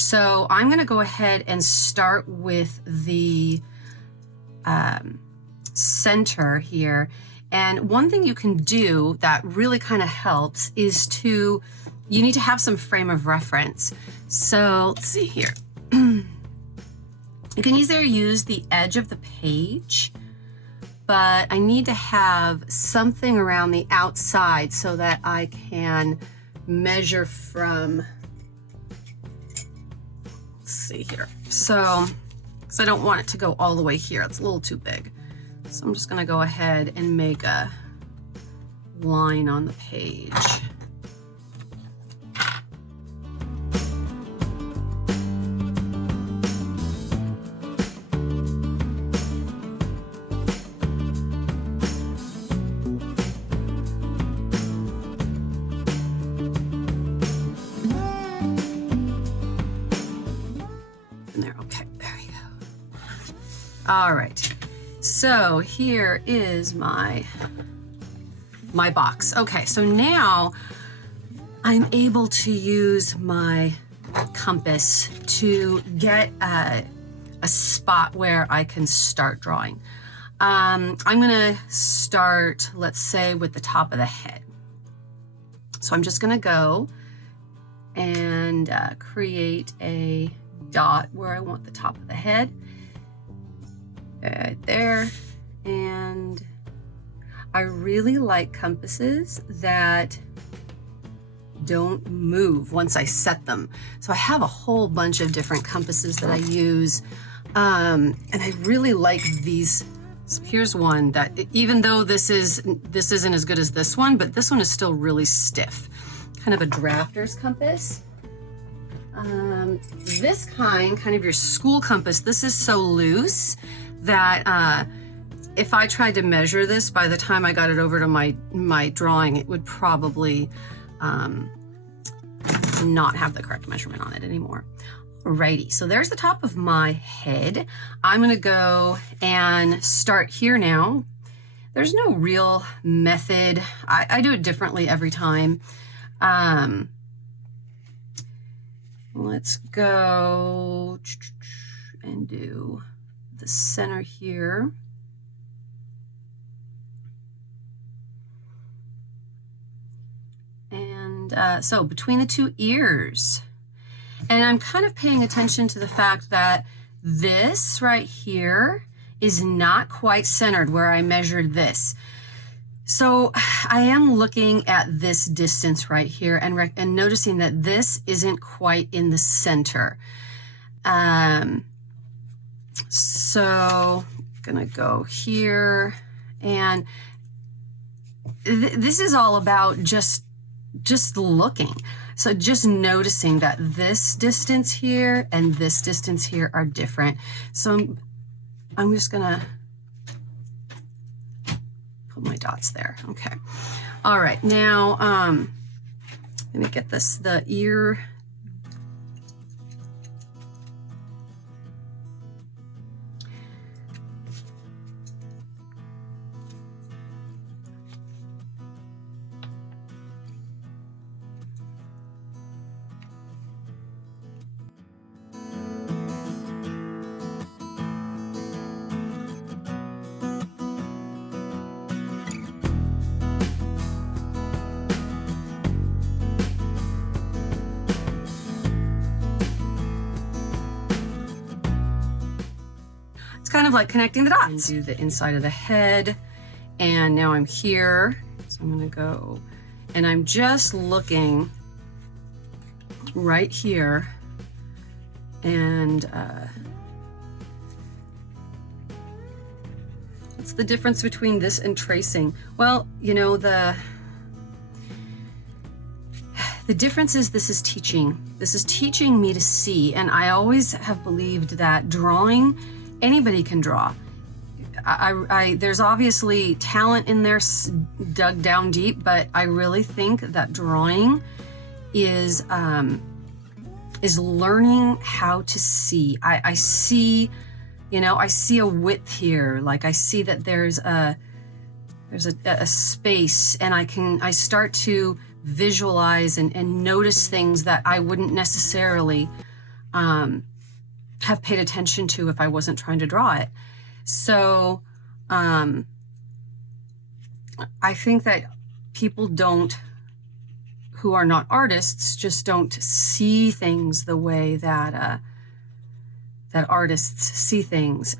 So I'm going to go ahead and start with the center here. And one thing you can do that really kind of helps is you need to have some frame of reference. So let's see here. You can either use the edge of the page, but I need to have something around the outside so that I can measure from, let's see here. So, because I don't want it to go all the way here. It's a little too big. So I'm just gonna go ahead and make a line on the page. All right, so here is my box. Okay, so now I'm able to use my compass to get a spot where I can start drawing. I'm gonna start, let's say, with the top of the head. So I'm just gonna go and create a dot where I want the top of the head. Right there. And I really like compasses that don't move once I set them. So I have a whole bunch of different compasses that I use, and I really like these. So here's one that, even though this isn't as good as this one, but this one is still really stiff, kind of a drafter's compass. This kind of your school compass, this is so loose that if I tried to measure this, by the time I got it over to my drawing, it would probably not have the correct measurement on it anymore. Alrighty, so there's the top of my head. I'm gonna go and start here now. There's no real method. I do it differently every time. Let's go and do the center here. And so between the two ears. And I'm kind of paying attention to the fact that this right here is not quite centered where I measured this. So I am looking at this distance right here and noticing that this isn't quite in the center. So I'm gonna go here, and this is all about just looking. So just noticing that this distance here and this distance here are different. So I'm just gonna put my dots there. Okay. All right, now let me get the ear. Kind of like connecting the dots. Do the inside of the head, and now I'm here. So I'm gonna go, and I'm just looking right here, and what's the difference between this and tracing? Well, you know, the difference is this is teaching. This is teaching me to see, and I always have believed that drawing, anybody can draw. There's obviously talent in there dug down deep, but I really think that drawing is learning how to see. I see, you know, I see a width here. Like I see that there's a space, and I start to visualize and notice things that I wouldn't necessarily have paid attention to if I wasn't trying to draw it. So I think that people who are not artists just don't see things the way that that artists see things.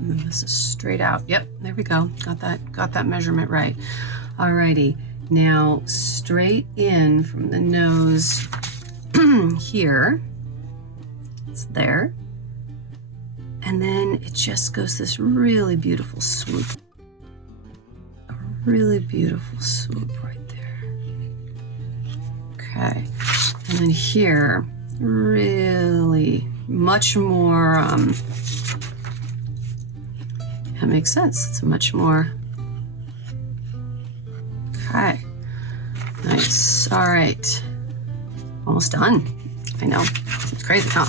Move this straight out. Yep, there we go. Got that measurement right. Alrighty, now straight in from the nose here. It's there. And then it just goes this really beautiful swoop. A really beautiful swoop right there. Okay, and then here, really much more, that makes sense. It's much more, okay, nice. All right, almost done. I know, it's crazy, huh?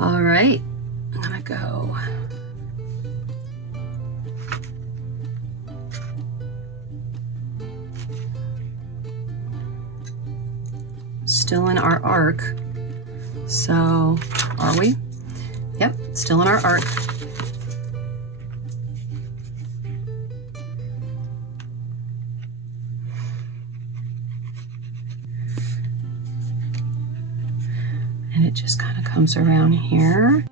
All right, I'm gonna go. Still in our arc. So, are we? Yep, still in our arc. And it just kind of comes around here.